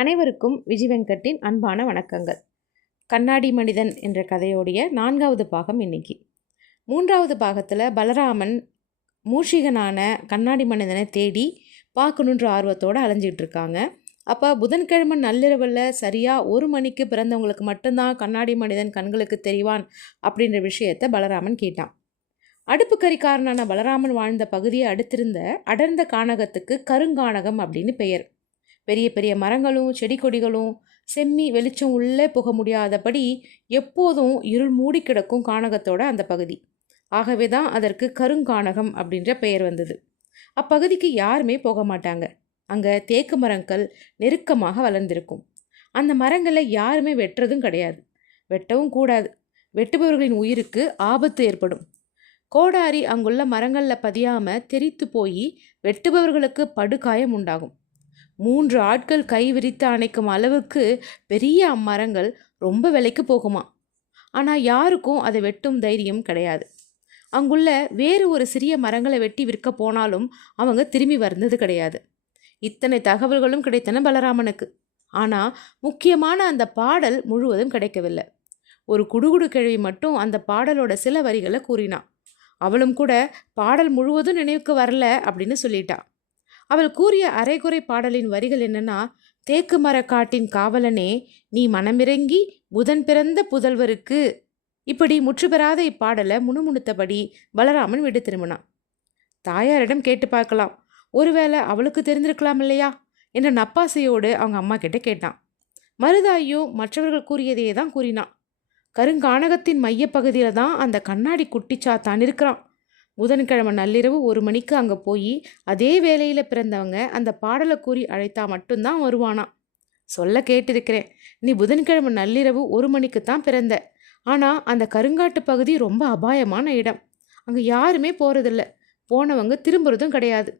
அனைவருக்கும் விஜய் வெங்கட்டின் அன்பான வணக்கங்கள். கண்ணாடி மனிதன் என்ற கதையோடைய நான்காவது பாகம் இன்னைக்கு. மூன்றாவது பாகத்தில் பலராமன் மூஷிகனான கண்ணாடி மனிதனை தேடி பார்க்கணுன்ற ஆர்வத்தோடு அலைஞ்சிட்டு இருக்காங்க அப்போ புதன்கிழமை நள்ளிரவில் சரியாக ஒரு மணிக்கு பிறந்தவங்களுக்கு மட்டும்தான் கண்ணாடி மனிதன் கண்களுக்கு தெரிவான் அப்படின்ற விஷயத்தை பலராமன் கேட்டான். அடுப்புக்கரிக்காரனான பலராமன் வாழ்ந்த பகுதியை அடுத்திருந்த அடர்ந்த கானகத்துக்கு கருங்காணகம் அப்படின்னு பெயர். பெரிய பெரிய மரங்களும் செடி கொடிகளும் செம்மி வெளிச்சம் உள்ளே புக முடியாதபடி எப்போதும் இருள் மூடி கிடக்கும் காணகத்தோட அந்த பகுதி. ஆகவே தான் அதற்கு கருங்கானகம் அப்படின்ற பெயர் வந்தது. அப்பகுதிக்கு யாருமே போக மாட்டாங்க. அங்கே தேக்கு மரங்கள் நெருக்கமாக வளர்ந்திருக்கும். அந்த மரங்களை யாருமே வெட்டுறதும் கிடையாது. வெட்டவும் கூடாது. வெட்டுபவர்களின் உயிருக்கு ஆபத்து ஏற்படும். கோடாரி அங்குள்ள மரங்களில் பதியாமல் தெரித்து போய் வெட்டுபவர்களுக்கு படுகாயம் உண்டாகும். மூன்று ஆட்கள் கை விரித்து அணைக்கும் அளவுக்கு பெரிய அம்மரங்கள் ரொம்ப விலைக்கு போகுமா? ஆனால் யாருக்கும் அதை வெட்டும் தைரியம் கிடையாது. அங்குள்ள வேறு ஒரு சிறிய மரங்களை வெட்டி விற்க போனாலும் அவங்க திரும்பி வந்தது கிடையாது. இத்தனை தகவல்களும் கிடைத்தன பலராமனுக்கு. ஆனால் முக்கியமான அந்த பாடல் முழுவதும் கிடைக்கவில்லை. ஒரு குடுகுடு கிழவி மட்டும் அந்த பாடலோட சில வரிகளை கூறினான் அவளும் கூட பாடல் முழுவதும் நினைவுக்கு வரல அப்படின்னு சொல்லிட்டான் அவள் கூறிய அரைகுறை பாடலின் வரிகள் என்னன்னா தேக்கு மரக்காட்டின் காவலனே நீ மனமிறங்கி புதன் பிறந்த புதல்வருக்கு இப்படி முற்றுபெறாத இப்பாடலை முணுமுணுத்தபடி பலராமன் விடு திரும்பினான். தாயாரிடம் கேட்டு பார்க்கலாம். ஒருவேளை அவளுக்கு தெரிந்திருக்கலாம் இல்லையா? என்ற நப்பாசையோடு அவங்க அம்மா கிட்ட கேட்டான். மருதாயும் மற்றவர்கள் கூறியதையே தான் கூறினான். கருங்கானகத்தின் மையப்பகுதியில் தான் அந்த கண்ணாடி குட்டிச்சாத்தான் இருக்கிறான். புதன்கிழமை நள்ளிரவு ஒரு மணிக்கு அங்கே போய் அதே வேலையில் பிறந்தவங்க அந்த பாடலை கூறி அழைத்தா மட்டும்தான் வருவானா? சொல்ல கேட்டிருக்கிறேன். நீ புதன்கிழமை நள்ளிரவு ஒரு மணிக்கு தான் பிறந்த. ஆனால் அந்த கருங்காட்டு பகுதி ரொம்ப அபாயமான இடம். அங்கே யாருமே போகிறதில்ல போனவங்க திரும்புறதும் கிடையாது.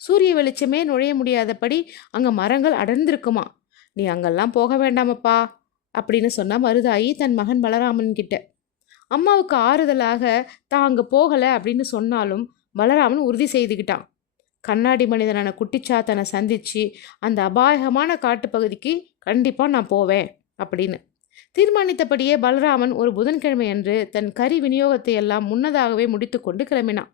சூரிய வெளிச்சமே நுழைய முடியாதபடி அங்கே மரங்கள் அடர்ந்திருக்குமா? நீ அங்கெல்லாம் போக வேண்டாமப்பா அப்படின்னு சொன்னால் மருதாயி தன் மகன் பலராமன் கிட்ட. அம்மாவுக்கு ஆறுதலாக தான் அங்கே போகலை அப்படின்னு சொன்னாலும் பலராமன் உறுதி செய்துக்கிட்டான் கண்ணாடி மனிதனான குட்டிச்சாத்தனை சந்தித்து அந்த அபாயகமான காட்டுப்பகுதிக்கு கண்டிப்பாக நான் போவேன் அப்படின்னு. தீர்மானித்தபடியே பலராமன் ஒரு புதன்கிழமை அன்று தன் கறி விநியோகத்தை எல்லாம் முன்னதாகவே முடித்து கொண்டு கிளம்பினான்.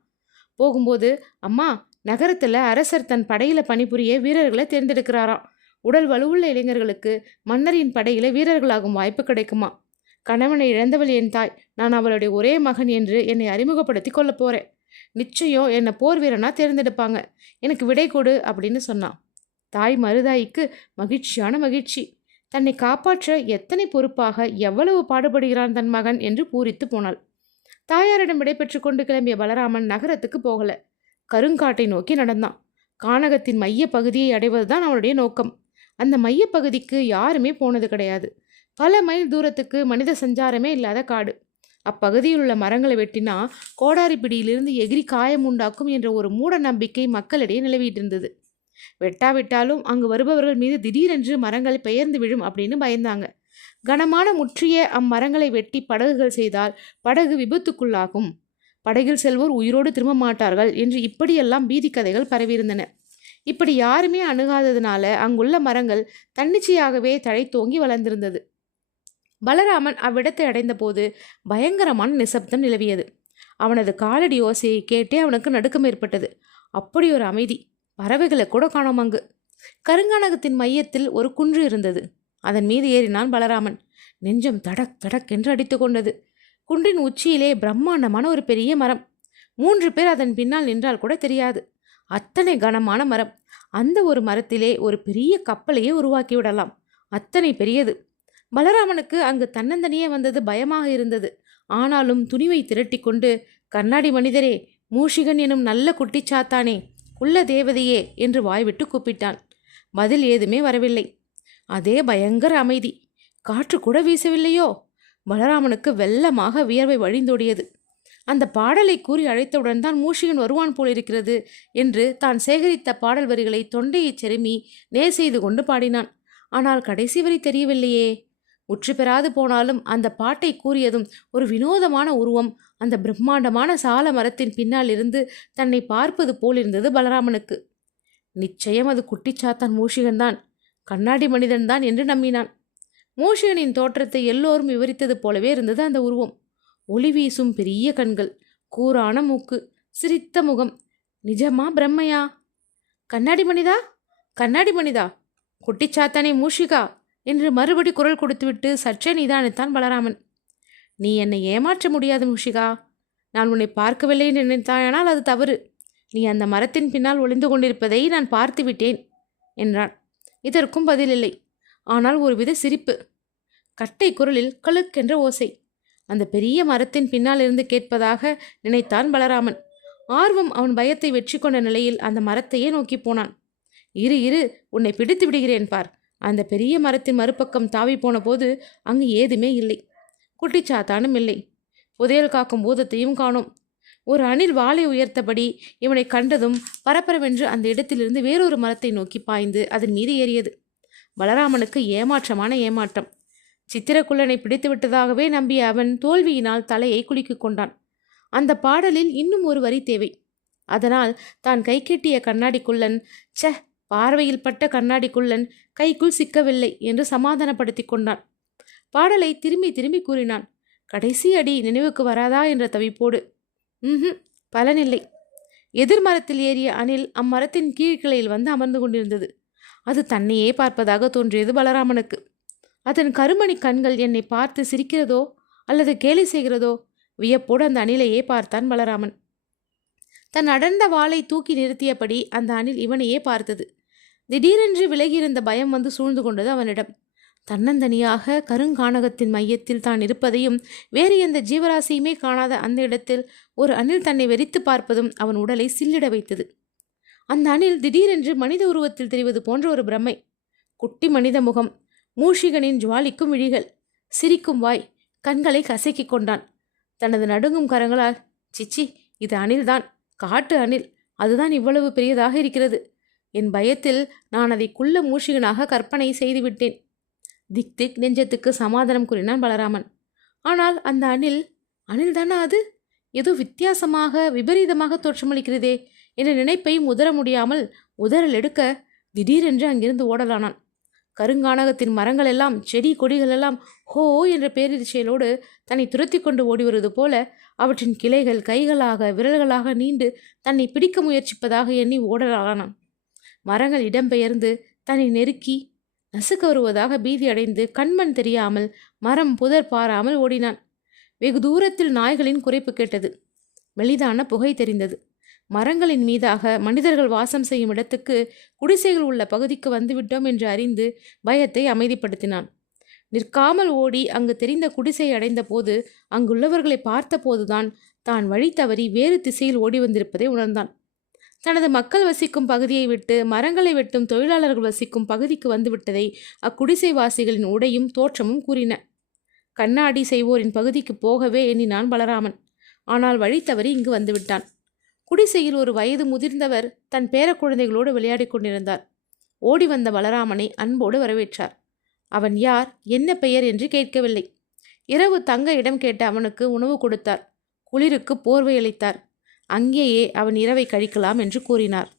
போகும்போது அம்மா நகரத்தில் அரசர் தன் படையில் பணிபுரிய வீரர்களை தேர்ந்தெடுக்கிறாராம். உடல் வலுவுள்ள இளைஞர்களுக்கு மன்னரின் படையில் வீரர்களாகும் வாய்ப்பு கிடைக்குமா? கணவனை இழந்தவள் என் தாய். நான் அவளுடைய ஒரே மகன் என்று என்னை அறிமுகப்படுத்தி கொள்ள போகிறேன் நிச்சயம் என்னை போர் வீரனாக தேர்ந்தெடுப்பாங்க. எனக்கு விடை கொடு அப்படின்னு சொன்னான். தாய் மருதாய்க்கு மகிழ்ச்சியான மகிழ்ச்சி. தன்னை காப்பாற்ற எத்தனை பொறுப்பாக எவ்வளவு பாடுபடுகிறான் தன் மகன் என்று பூரித்து போனாள். தாயாரிடம் விடைபெற்று கொண்டு கிளம்பிய பலராமன் நகரத்துக்கு போகல. கருங்காட்டை நோக்கி நடந்தான். கானகத்தின் மைய பகுதியை அடைவதுதான் அவனுடைய நோக்கம். அந்த மையப்பகுதிக்கு யாருமே போனது கிடையாது. பல மைல் தூரத்துக்கு மனித சஞ்சாரமே இல்லாத காடு. அப்பகுதியில் உள்ள மரங்களை வெட்டினா கோடாரி பிடியிலிருந்து எகிரி காயம் உண்டாக்கும் என்ற ஒரு மூட நம்பிக்கை மக்களிடையே நிலவிட்டு இருந்தது வெட்டாவிட்டாலும் அங்கு வருபவர்கள் மீது திடீரென்று மரங்கள் பெயர்ந்து விழும் அப்படின்னு பயந்தாங்க. கனமான முற்றிய அம்மரங்களை வெட்டி படகுகள் செய்தால் படகு விபத்துக்குள்ளாகும். படகில் செல்வோர் உயிரோடு திரும்ப மாட்டார்கள் என்று இப்படியெல்லாம் பீதி கதைகள் பரவியிருந்தன. இப்படி யாருமே அணுகாததுனால அங்குள்ள மரங்கள் தன்னிச்சையாகவே தழைத்தோங்கி வளர்ந்திருந்தது. பலராமன் அவ்விடத்தை அடைந்தபோது பயங்கரமான நிசப்தம் நிலவியது. அவனது காலடி ஓசையை கேட்டே அவனுக்கு நடுக்கம் ஏற்பட்டது. அப்படி ஒரு அமைதி பறவைகளை கூட காணோம் அங்கு. கருங்கானகத்தின் மையத்தில் ஒரு குன்று இருந்தது. அதன் மீது ஏறினான் பலராமன். நெஞ்சம் தடக் தடக் என்று அடித்து கொண்டது. குன்றின் உச்சியிலே பிரம்மாண்டமான ஒரு பெரிய மரம். மூன்று பேர் அதன் பின்னால் நின்றால் கூட தெரியாது. அத்தனை கனமான மரம். அந்த ஒரு மரத்திலே ஒரு பெரிய கப்பலையே உருவாக்கி விடலாம் அத்தனை பெரியது. பலராமனுக்கு அங்கு தன்னந்தனியே வந்தது பயமாக இருந்தது. ஆனாலும் துணிவை திரட்டிக்கொண்டு கண்ணாடி மனிதரே மூஷிகன் எனும் நல்ல குட்டிச்சாத்தானே உள்ள தேவதையே என்று வாய்விட்டு கூப்பிட்டான். பதில் ஏதுமே வரவில்லை. அதே பயங்கர அமைதி. காற்று கூட வீசவில்லையோ? பலராமனுக்கு வெள்ளமாக வியர்வை வழிந்தோடியது. அந்த பாடலை கூறி அழைத்தவுடன் தான் மூஷிகன் வருவான் போலிருக்கிறது என்று தான் சேகரித்த பாடல் வரிகளை தொண்டையைச் செருமி நேர் செய்து கொண்டு பாடினான். ஆனால் கடைசி வரி தெரியவில்லையே. முற்று பெறாது போனாலும் அந்த பாட்டை கூறியதும் ஒரு வினோதமான உருவம். அந்த பிரம்மாண்டமான சால மரத்தின் பின்னால் இருந்து தன்னை பார்ப்பது போலிருந்தது பலராமனுக்கு. நிச்சயம் அது குட்டிச்சாத்தான் மூஷிகன்தான். கண்ணாடி மனிதன்தான் என்று நம்பினான். மூஷிகனின் தோற்றத்தை எல்லோரும் விவரித்தது போலவே இருந்தது அந்த உருவம். ஒளி வீசும் பெரிய கண்கள் கூரான மூக்கு சிரித்த முகம். நிஜமா பிரம்மையா? கண்ணாடி மனிதா? கண்ணாடி மனிதா? குட்டிச்சாத்தானே மூஷிகா? என்று மறுபடி குரல் கொடுத்துவிட்டு சற்றே நிதானித்தான் பலராமன். நீ என்னை ஏமாற்ற முடியாது முஷிகா. நான் உன்னை பார்க்கவில்லை என்று நினைத்தாயானால் அது தவறு. நீ அந்த மரத்தின் பின்னால் ஒளிந்து கொண்டிருப்பதை நான் பார்த்து விட்டேன் என்றான். இதற்கும் பதிலில்லை ஆனால் ஒருவித சிரிப்பு. கட்டை குரலில் கழுக்கென்ற ஓசை. அந்த பெரிய மரத்தின் பின்னால் இருந்து கேட்பதாக நினைத்தான் பலராமன். ஆர்வம் அவன் பயத்தை வெற்றி கொண்ட நிலையில் அந்த மரத்தையே நோக்கி போனான். இரு இரு. உன்னை பிடித்து விடுகிறேன் பார். அந்த பெரிய மரத்தின் மறுபக்கம் தாவி போன போது அங்கு ஏதுமே இல்லை. குட்டிச்சாத்தானும் இல்லை. புதையல் காக்கும் பூதத்தையும் காணோம். ஒரு அணில் வாளை உயர்த்தபடி இவனை கண்டதும் பரபரவென்று அந்த இடத்திலிருந்து வேறொரு மரத்தை நோக்கி பாய்ந்து அதன் மீது ஏறியது. பலராமனுக்கு ஏமாற்றமான ஏமாற்றம். சித்திரக்குள்ளனை பிடித்து விட்டதாகவே நம்பிய அவன் தோல்வியினால் தலையை குலுக்கிக் கொண்டான். அந்த பாடலில் இன்னும் ஒரு வரி தேவை. அதனால் தான் கைக்கெட்டிய கண்ணாடி கண்ணாடிக்குள்ளன் ச்ச பார்வையில் பட்ட கண்ணாடிக்குள்ளன் கைக்குள் சிக்கவில்லை என்று சமாதானப்படுத்தி கொண்டான். பாடலை திரும்பி திரும்பி கூறினான். கடைசி அடி நினைவுக்கு வராதா என்ற தவிப்போடு. ம் பலனில்லை. எதிர்மரத்தில் ஏறிய அணில் அம்மரத்தின் கீழ்கிளையில் வந்து அமர்ந்து கொண்டிருந்தது. அது தன்னையே பார்ப்பதாக தோன்றியது பலராமனுக்கு. அதன் கருமணி கண்கள் என்னை பார்த்து சிரிக்கிறதோ அல்லது கேலி செய்கிறதோ வியப்போடு அந்த அணிலையே பார்த்தான் பலராமன். தன் அடர்ந்த வாளை தூக்கி நிறுத்தியபடி அந்த அணில் இவனையே பார்த்தது. திடீரென்று விலகியிருந்த பயம் வந்து சூழ்ந்து கொண்டது அவனிடம். தன்னந்தனியாக கருங்கானகத்தின் மையத்தில் தான் இருப்பதையும் வேறு எந்த ஜீவராசியுமே காணாத அந்த இடத்தில் ஒரு அணில் தன்னை வெறித்து பார்ப்பதும் அவன் உடலை சில்லிட வைத்தது. அந்த அணில் திடீரென்று மனித உருவத்தில் தெரிவது போன்ற ஒரு பிரமை குட்டி மனித முகம் மூஷிகனின் ஜுவாலிக்கும் விழிகள் சிரிக்கும் வாய் கண்களை கசக்கிக் கொண்டான். தனது நடுங்கும் கரங்களால் சிச்சி இது அணில்தான் காட்டு அணில் அதுதான் இவ்வளவு பெரியதாக இருக்கிறது. என் பயத்தில் நான் அதை குள்ள மூஷிகனாக கற்பனை செய்துவிட்டேன். திக் திக் நெஞ்சத்துக்கு சமாதானம் கூறினான் பலராமன். ஆனால் அந்த அணில் அணில் தானா அது? ஏதோ வித்தியாசமாக விபரீதமாக தோற்றமளிக்கிறதே என்ற நினைப்பை உதற முடியாமல் உதறல் எடுக்க திடீரென்று அங்கிருந்து ஓடலானான். கருங்கானகத்தின் மரங்கள் எல்லாம் செடி கொடிகள் எல்லாம் ஹோ என்ற பேரிச்சையிலோடு தன்னை துரத்தி கொண்டு ஓடி வருவது போல அவற்றின் கிளைகள் கைகளாக விரல்களாக நீண்டு தன்னை பிடிக்க முயற்சிப்பதாக எண்ணி ஓடலானான். மரங்கள் இடம்பெயர்ந்து தன்னை நெருக்கி நசுக்க வருவதாக பீதி அடைந்து கண்மண் தெரியாமல் மரம் புதர் பாராமல் ஓடினான். வெகு தூரத்தில் நாய்களின் குறைப்பு கேட்டது. மெலிதான புகை தெரிந்தது. மரங்களின் மீதாக மனிதர்கள் வாசம் செய்யும் இடத்துக்கு குடிசைகள் உள்ள பகுதிக்கு வந்துவிட்டோம் என்று அறிந்து பயத்தை அமைதிப்படுத்தினான். நிற்காமல் ஓடி அங்கு தெரிந்த குடிசை அடைந்த போது அங்குள்ளவர்களை பார்த்தபோதுதான் தான் வழி தவறி வேறு திசையில் ஓடி வந்திருப்பதை உணர்ந்தான். தனது மக்கள் வசிக்கும் பகுதியை விட்டு மரங்களை வெட்டும் தொழிலாளர்கள் வசிக்கும் பகுதிக்கு வந்துவிட்டதை அக்குடிசைவாசிகளின் உடையும் தோற்றமும் கூறின. கண்ணாடி செய்வோரின் பகுதிக்கு போகவே எண்ணினான் பலராமன். ஆனால் வழி தவறி இங்கு வந்துவிட்டான். குடிசையில் ஒரு வயது முதிர்ந்தவர் தன் பேரக்குழந்தைகளோடு விளையாடிக் கொண்டிருந்தார். ஓடி வந்த பலராமனை அன்போடு வரவேற்றார். அவன் யார்? என்ன பெயர்? என்று கேட்கவில்லை. இரவு தங்க இடம் கேட்ட அவனுக்கு உணவு கொடுத்தார். குளிருக்கு போர்வை அளித்தார். அங்கேயே அவன் இரவை கழிக்கலாம் என்று கூறினார்.